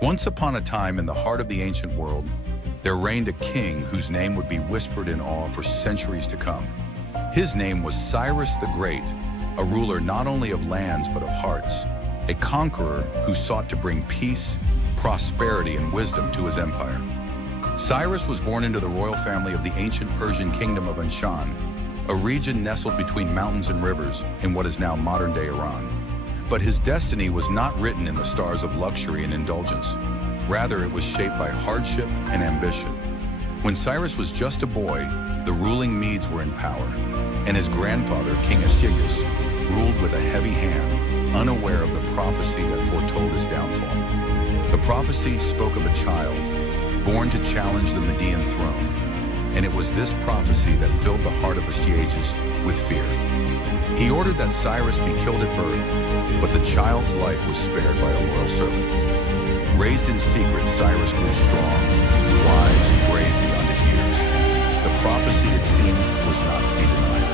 Once upon a time in the heart of the ancient world, there reigned a king whose name would be whispered in awe for centuries to come. His name was Cyrus the Great, a ruler not only of lands but of hearts, a conqueror who sought to bring peace, prosperity, and wisdom to his empire. Cyrus was born into the royal family of the ancient Persian kingdom of Anshan, a region nestled between mountains and rivers in what is now modern-day Iran. But his destiny was not written in the stars of luxury and indulgence. Rather, it was shaped by hardship and ambition. When Cyrus was just a boy, the ruling Medes were in power, and his grandfather, King Astyages, ruled with a heavy hand, unaware of the prophecy that foretold his downfall. The prophecy spoke of a child born to challenge the Median throne, and it was this prophecy that filled the heart of Astyages with fear. He ordered that Cyrus be killed at birth, but the child's life was spared by a loyal servant. Raised in secret, Cyrus grew strong, wise, and brave beyond his years. The prophecy, it seemed, was not to be denied.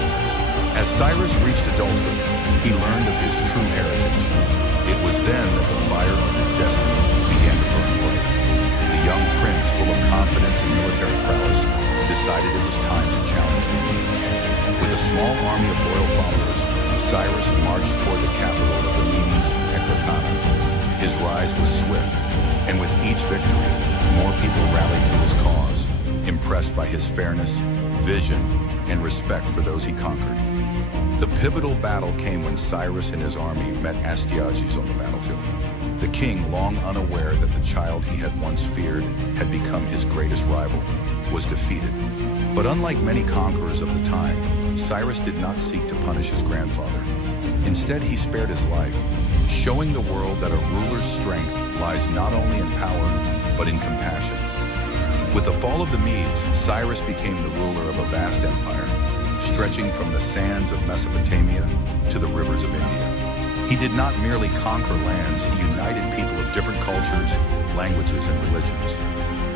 As Cyrus reached adulthood, he learned of his true heritage. It was then that the fire of his destiny began to burn bright. The young prince, full of confidence and military prowess, decided it was time to challenge the Medes. With a small army of loyal followers, Cyrus marched toward the capital of the Medes, Ecbatana. His rise was swift, and with each victory, more people rallied to his cause, impressed by his fairness, vision, and respect for those he conquered. The pivotal battle came when Cyrus and his army met Astyages on the battlefield. The king, long unaware that the child he had once feared had become his greatest rival, was defeated. But unlike many conquerors of the time, Cyrus did not seek to punish his grandfather. Instead, he spared his life, showing the world that a ruler's strength lies not only in power, but in compassion. With the fall of the Medes, Cyrus became the ruler of a vast empire, stretching from the sands of Mesopotamia to the rivers of India. He did not merely conquer lands, he united people of different cultures, languages, and religions.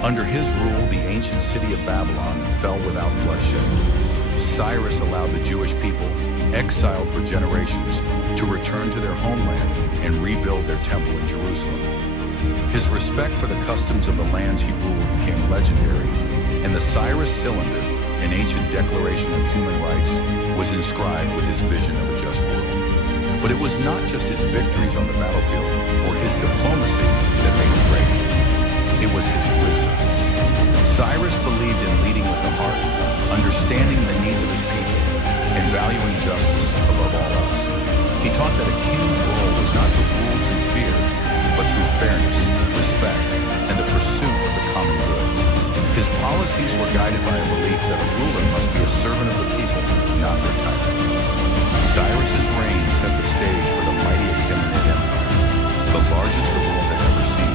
Under his rule, the ancient city of Babylon fell without bloodshed. Cyrus allowed the Jewish people, exiled for generations, to return to their homeland and rebuild their temple in Jerusalem. His respect for the customs of the lands he ruled became legendary, and the Cyrus Cylinder, an ancient declaration of human rights, was inscribed with his vision of a just world. But it was not just his victories on the battlefield or his diplomacy that made him great. It was his wisdom. Cyrus believed in leading with the heart, understanding the needs of his people, and valuing justice above all else. He taught that a king's role was not to rule through fear, but through fairness, respect, and the pursuit of the common good. His policies were guided by a belief that a ruler must be a servant of the people, not their tyrant. Cyrus's reign set the stage for the mighty Achaemenid Empire, the largest the world had ever seen,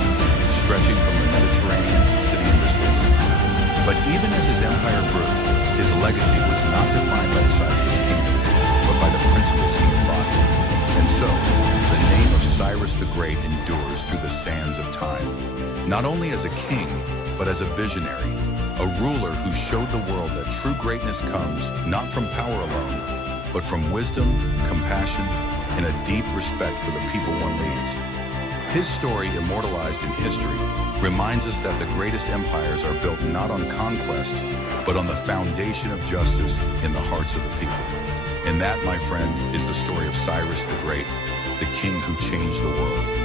stretching from the Mediterranean to the Indus River. But even as his empire grew, his legacy was not defined by the size of his kingdom, but by the principles he embodied. And so, the name of Cyrus the Great endures through the sands of time, not only as a king, but as a visionary, a ruler who showed the world that true greatness comes not from power alone, but from wisdom, compassion, and a deep respect for the people one leads. His story, immortalized in history, reminds us that the greatest empires are built not on conquest, but on the foundation of justice in the hearts of the people. And that, my friend, is the story of Cyrus the Great, the king who changed the world.